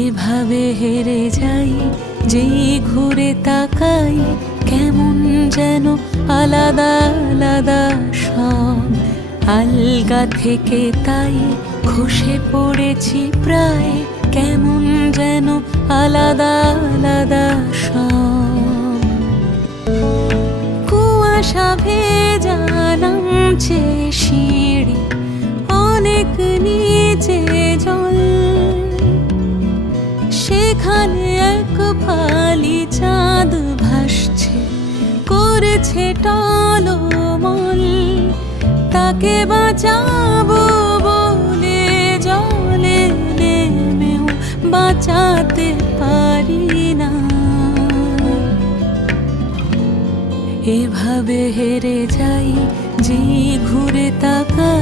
এভাবে হেরে যাই, যেই ঘুরে তাকাই, কেমন যেন আলাদা আলাদা সব। আলগা থেকে তাই খসে পড়েছি প্রায়, কেমন যেন আলাদা আলাদা সব। কুয়াশা ভেজা নামছে সিঁড়ি, অনেক নিচে সেখানে এক ফালি চাঁদ ভাসছে, করেছে টলমল। তাকে বাঁচাবো বলে জলে নেমেও বাঁচাতে পারি না। এভাবে হেরে যাই যে ঘুরে তাকাই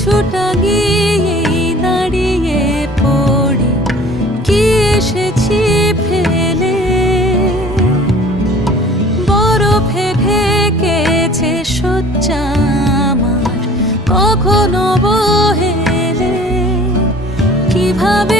কিছুটা দাঁড়িয়ে পড়ি। ফেলে? বরফে আমার। কখনো বহেলে? কীভাবে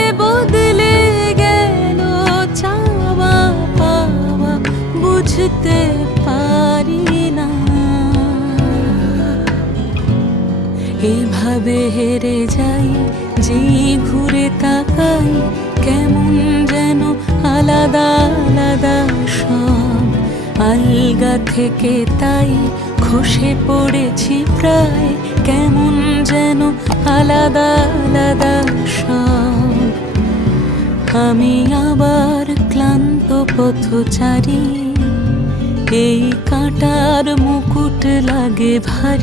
এভাবে হেরে যাই যেই ঘুরে তাকাই, কেমন যেন আলাদা আলাদা সব। আলগা থেকে তাই খসে পড়েছি প্রায়, কেমন যেন আলাদা আলাদা সব। আমি আবার ক্লান্ত পথচারী, এই কাটার মুকুট লাগে ভারী।